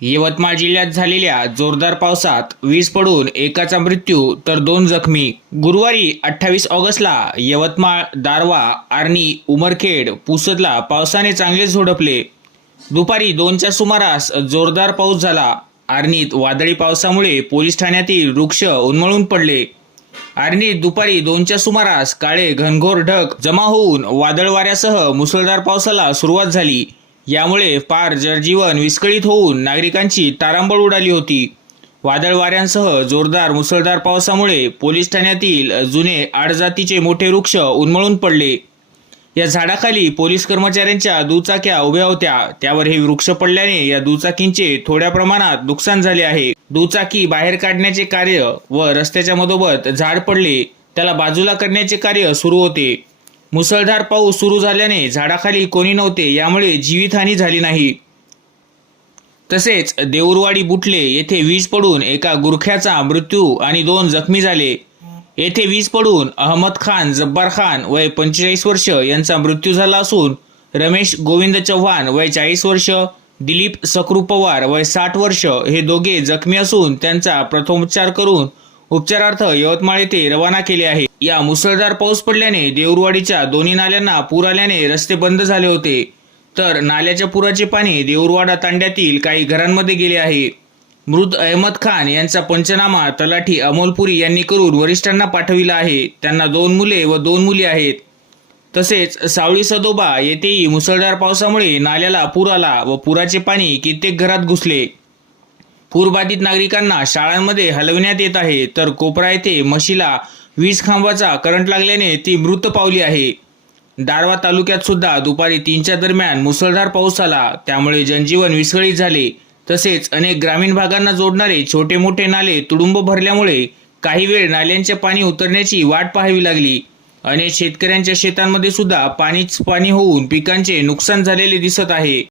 यवतमाळ जिल्ह्यात झालेल्या जोरदार पावसात वीज पडून एकाचा मृत्यू तर दोन जखमी. गुरुवारी अठ्ठावीस ऑगस्टला यवतमाळ दारवा आर्णी उमरखेड पुसदला पावसाने चांगलेच झोडपले. दुपारी दोनच्या सुमारास जोरदार पाऊस झाला. आर्णीत वादळी पावसामुळे पोलीस ठाण्यातील वृक्ष उन्मळून पडले. आर्णीत दुपारी दोनच्या सुमारास काळे घनघोर ढग जमा होऊन वादळ वाऱ्यासह मुसळधार पावसाला सुरुवात झाली. यामुळे फार जनजीवन विस्कळीत होऊन नागरिकांची तारांबळ उडाली होती. वादळ वाऱ्यांसह जोरदार मुसळधार पावसामुळे पोलीस ठाण्यातील जुने आडजातीचे मोठे वृक्ष उन्मळून पडले. या झाडाखाली पोलीस कर्मचाऱ्यांच्या दुचाक्या उभ्या होत्या. त्यावर हे वृक्ष पडल्याने या दुचाकींचे थोड्या प्रमाणात नुकसान झाले आहे. दुचाकी बाहेर काढण्याचे कार्य व रस्त्याच्या मधोमध झाड पडले. त्याला बाजूला करण्याचे कार्य सुरू होते. मुसळधार पाऊस सुरू झाल्याने झाडाखाली कोणी नव्हते यामुळे जीवितहानी झाली नाही. तसेच देऊरवाडी बुटले येथे वीज पडून एका गुरख्याचा मृत्यू आणि दोन जखमी झाले. येथे वीज पडून अहमद खान जब्बार खान वय पंचेचाळीस वर्ष यांचा मृत्यू झाला असून रमेश गोविंद चव्हाण वय चाळीस वर्ष दिलीप सकरू पवार वय साठ वर्ष हे दोघे जखमी असून त्यांचा प्रथमोपचार करून उपचारार्थ यवतमाळ येथे रवाना केले आहे. या मुसळधार पाऊस पडल्याने देऊरवाडीच्या दोन्ही नाल्यांना पूर आल्याने रस्ते बंद झाले होते. तर नाल्याच्या पुराचे पाणी देऊरवाडा तांड्यातील काही घरांमध्ये गेले आहे. मृत अहमद खान यांचा पंचनामा तलाठी अमोलपुरी यांनी करून वरिष्ठांना पाठविला आहे. त्यांना दोन मुले व दोन मुली आहेत. तसेच सावळी सदोबा येथेही मुसळधार पावसामुळे नाल्याला पूर आला व पुराचे पाणी कित्येक घरात घुसले. पूरबाधित नागरिकांना शाळांमध्ये हलविण्यात येत आहे. तर कोपरा येथे म्हशीला वीज खांबाचा करंट लागल्याने ती मृत पावली आहे. दारवा तालुक्यात सुद्धा दुपारी तीनच्या दरम्यान मुसळधार पाऊस आला त्यामुळे जनजीवन विस्कळीत झाले. तसेच अनेक ग्रामीण भागांना जोडणारे छोटे मोठे नाले तुडुंब भरल्यामुळे काही वेळ नाल्यांचे पाणी उतरण्याची वाट पाहावी लागली. अनेक शेतकऱ्यांच्या शेतांमध्ये सुद्धा पाणीच पाणी होऊन पिकांचे नुकसान झालेले दिसत आहे.